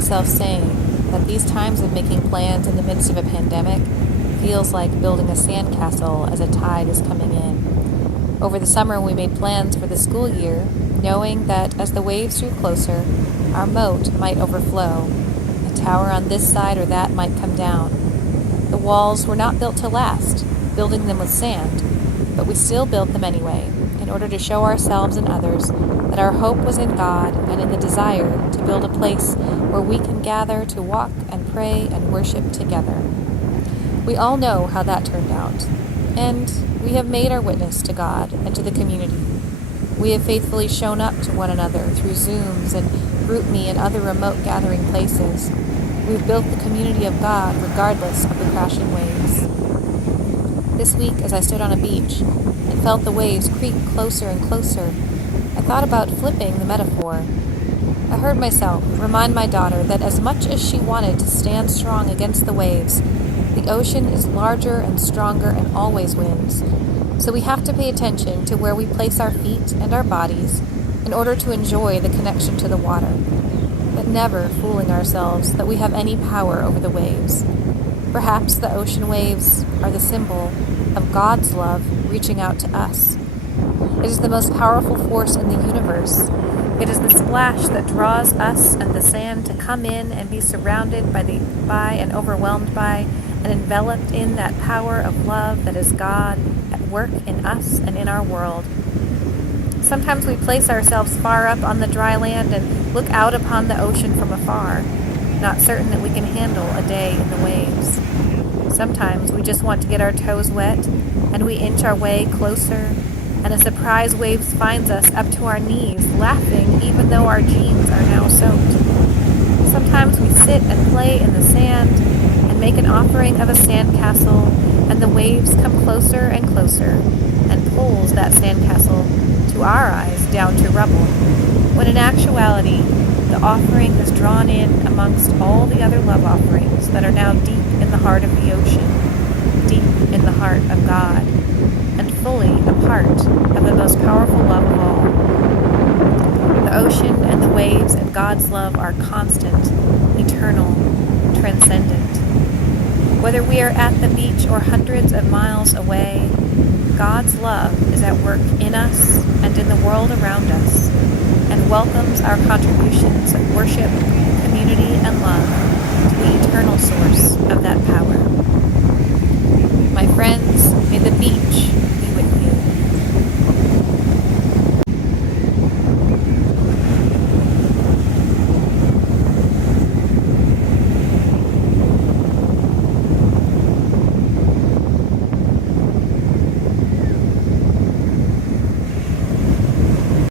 myself saying that these times of making plans in the midst of a pandemic feels like building a sandcastle as a tide is coming in. Over the summer, we made plans for the school year, knowing that as the waves drew closer, our moat might overflow. A tower on this side or that might come down. The walls were not built to last, building them with sand, but we still built them anyway, in order to show ourselves and others that our hope was in God and in the desire to build a place where we can gather to walk and pray and worship together. We all know how that turned out, and we have made our witness to God and to the community. We have faithfully shown up to one another through Zooms and GroupMe and other remote gathering places. We've built the community of God regardless of the crashing waves. This week, as I stood on a beach and felt the waves creep closer and closer, I thought about flipping the metaphor. I heard myself remind my daughter that as much as she wanted to stand strong against the waves, the ocean is larger and stronger and always wins. So we have to pay attention to where we place our feet and our bodies in order to enjoy the connection to the water, but never fooling ourselves that we have any power over the waves. Perhaps the ocean waves are the symbol of God's love reaching out to us. It is the most powerful force in the universe. It is the splash that draws us and the sand to come in and be surrounded by and overwhelmed by and enveloped in that power of love that is God at work in us and in our world. Sometimes we place ourselves far up on the dry land and look out upon the ocean from afar, not certain that we can handle a day in the waves. Sometimes we just want to get our toes wet, and we inch our way closer, and a surprise wave finds us up to our knees, laughing even though our jeans are now soaked. Sometimes we sit and play in the sand and make an offering of a sandcastle, and the waves come closer and closer and pulls that sandcastle to our eyes down to rubble, when in actuality the offering is drawn in amongst all the other love offerings that are now deep in the heart of the ocean, deep in the heart of God, and fully a part of the most powerful love of all. The ocean and the waves and God's love are constant, eternal, transcendent. Whether we are at the beach or hundreds of miles away, God's love is at work in us and in the world around us, and welcomes our contributions of worship, community, and love to the eternal source of that power.